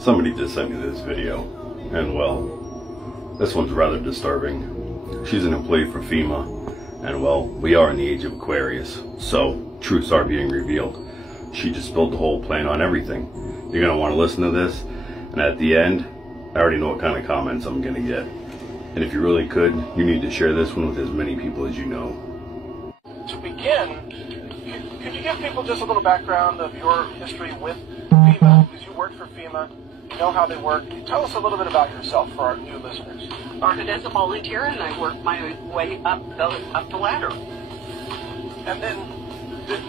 Somebody just sent me this video, and well, this one's rather disturbing. She's an employee for FEMA, and well, we are in the age of Aquarius, so truths are being revealed. She just spilled the whole plan on everything. You're going to want to listen to this, and at the end, I already know what kind of comments I'm going to get. And if you really could, you need to share this one with as many people as you know. To begin, could you give people just a little background of your history with FEMA? Because you worked for FEMA, you know how they work. Can you tell us a little bit about yourself for our new listeners? Started as a volunteer, and I worked my way up the ladder. And then,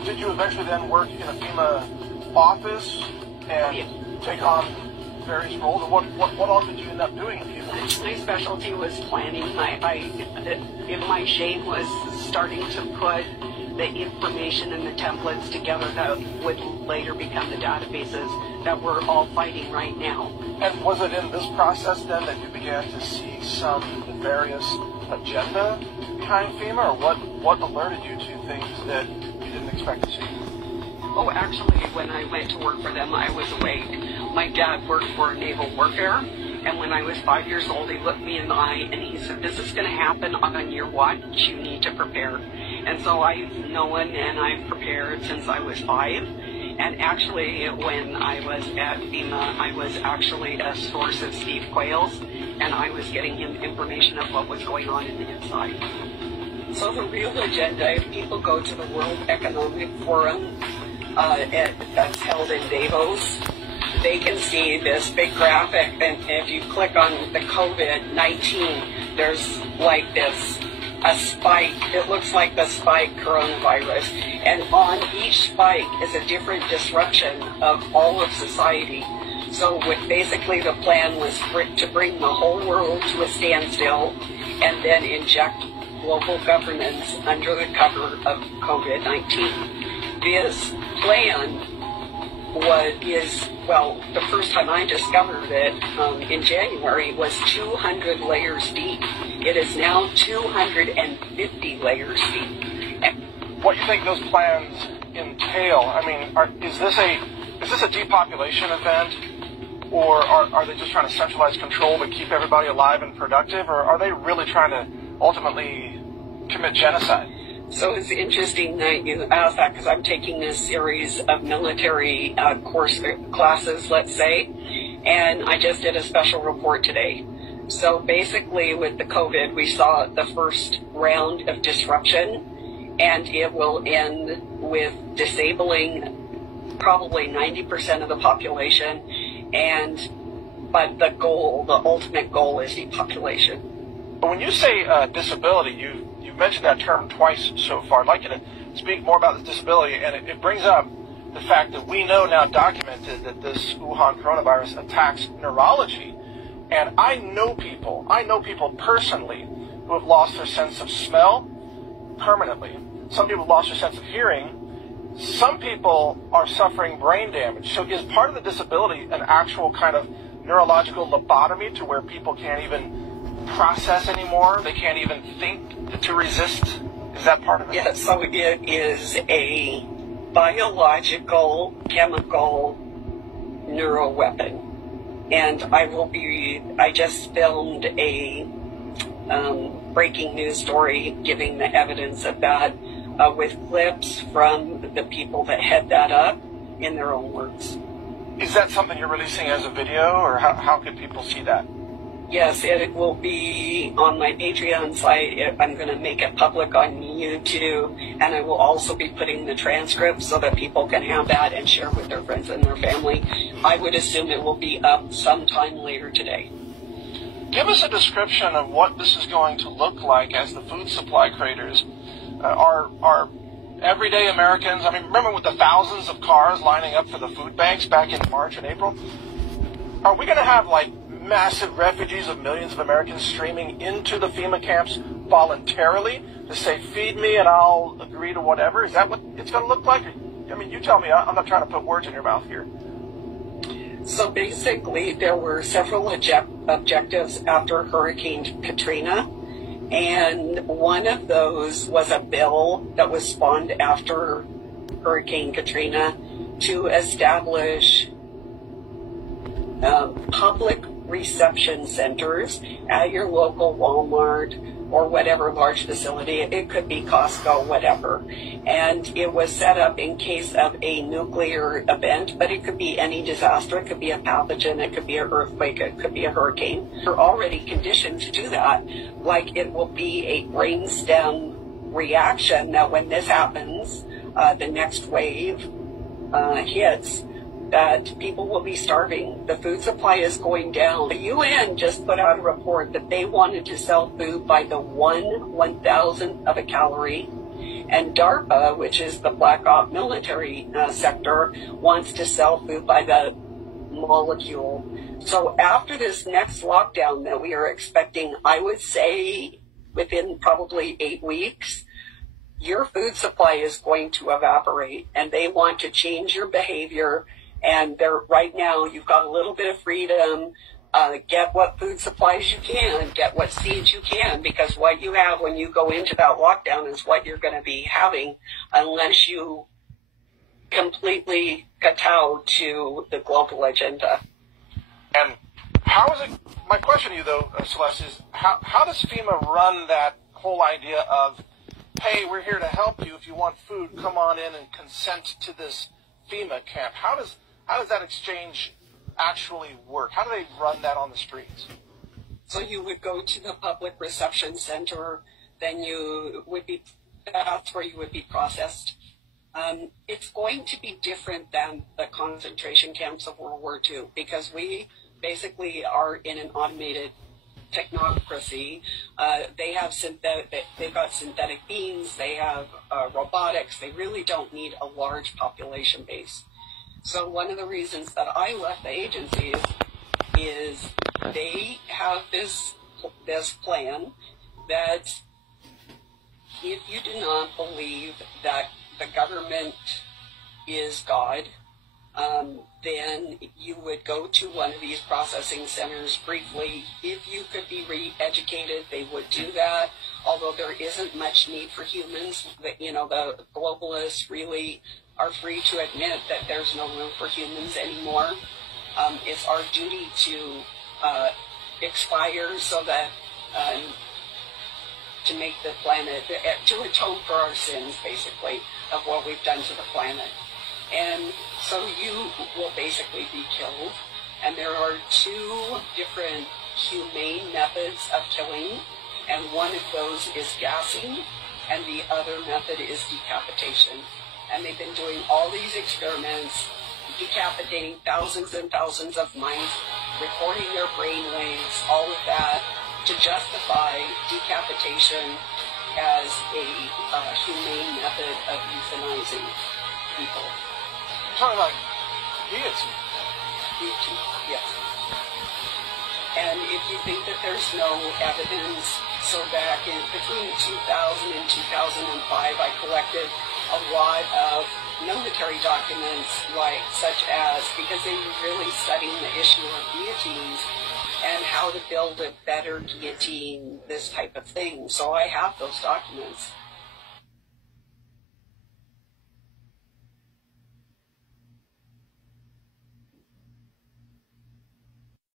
did you eventually then work in a FEMA office and take on various roles? And what all did you end up doing in FEMA? My specialty was planning. My shame was starting to put the information and the templates together that would later become the databases that we're all fighting right now. And was it in this process then that you began to see some nefarious agenda behind FEMA, or what alerted you to things that you didn't expect to see? Oh, actually, when I went to work for them, I was awake. My dad worked for naval warfare, and when I was 5 years old, he looked me in the eye and he said, "This is going to happen on your watch. You need to prepare." And so I've known and I've prepared since I was 5. And actually, when I was at FEMA, I was actually a source of Steve Quayle's, and I was getting him information of what was going on in the inside. So the real agenda, if people go to the World Economic Forum that's held in Davos, they can see this big graphic, and if you click on the COVID-19, there's like a spike. It looks like the spike coronavirus, and on each spike is a different disruption of all of society. So basically the plan was to bring the whole world to a standstill and then inject global governance under the cover of COVID-19. This plan the first time I discovered it in January was 200 layers deep. It is now 250 layers deep. What do you think those plans entail? I mean, is this a depopulation event, or are they just trying to centralize control to keep everybody alive and productive, or are they really trying to ultimately commit genocide? So it's interesting that you asked that, because I'm taking this series of military classes, let's say, and I just did a special report today. So basically with the COVID, we saw the first round of disruption, and it will end with disabling probably 90% of the population, but the ultimate goal is depopulation. But when you say disability, you've mentioned that term twice so far. I'd like you to speak more about this disability, and it brings up the fact that we know now, documented, that this Wuhan coronavirus attacks neurology. And I know people personally who have lost their sense of smell permanently. Some people have lost their sense of hearing. Some people are suffering brain damage. So is part of the disability an actual kind of neurological lobotomy to where people can't even process anymore? They can't even think to resist? Is that part of it? Yeah, so it is a biological, chemical neuroweapon. And I just filmed a breaking news story giving the evidence of that with clips from the people that head that up in their own words. Is that something you're releasing as a video, or how can people see that? Yes, it will be on my Patreon site. I'm going to make it public on YouTube, and I will also be putting the transcripts so that people can have that and share with their friends and their family. I would assume it will be up sometime later today. Give us a description of what this is going to look like as the food supply creators are everyday Americans. I mean, remember with the thousands of cars lining up for the food banks back in March and April? Are we going to have like massive refugees of millions of Americans streaming into the FEMA camps voluntarily to say, feed me and I'll agree to whatever? Is that what it's going to look like? I mean, you tell me. I'm not trying to put words in your mouth here. So basically, there were several objectives after Hurricane Katrina, and one of those was a bill that was spawned after Hurricane Katrina to establish public reception centers at your local Walmart or whatever large facility. It could be Costco, whatever. And it was set up in case of a nuclear event, but it could be any disaster. It could be a pathogen, it could be an earthquake, it could be a hurricane. We're already conditioned to do that. Like it will be a brainstem reaction that when this happens, the next wave hits, that people will be starving. The food supply is going down. The UN just put out a report that they wanted to sell food by the 1/1000th of a calorie. And DARPA, which is the Black Ops military sector, wants to sell food by the molecule. So after this next lockdown that we are expecting, I would say within probably 8 weeks, your food supply is going to evaporate, and they want to change your behavior. And right now, you've got a little bit of freedom. Get what food supplies you can, get what seeds you can, because what you have when you go into that lockdown is what you're going to be having unless you completely kowtow to the global agenda. And how is it, my question to you though, Celeste, is how does FEMA run that whole idea of, hey, we're here to help you. If you want food, come on in and consent to this FEMA camp. How does that exchange actually work? How do they run that on the streets? So you would go to the public reception center, then that's where you would be processed. It's going to be different than the concentration camps of World War II because we basically are in an automated technocracy. They've got synthetic beans, they have robotics. They really don't need a large population base. So one of the reasons that I left the agencies is they have this plan that if you do not believe that the government is God, then you would go to one of these processing centers briefly. If you could be re-educated, they would do that, although there isn't much need for humans. The globalists really are free to admit that there's no room for humans anymore. It's our duty to expire so that to make the planet, to atone for our sins, basically, of what we've done to the planet. And so you will basically be killed. And there are two different humane methods of killing. And one of those is gassing, and the other method is decapitation. And they've been doing all these experiments, decapitating thousands and thousands of mice, recording their brain waves, all of that, to justify decapitation as a humane method of euthanizing people. You're talking about guillotine. Guillotine, yes. And if you think that there's no evidence, so back in between 2000 and 2005, I collected a lot of military documents, such as, because they were really studying the issue of guillotines and how to build a better guillotine, this type of thing. So I have those documents.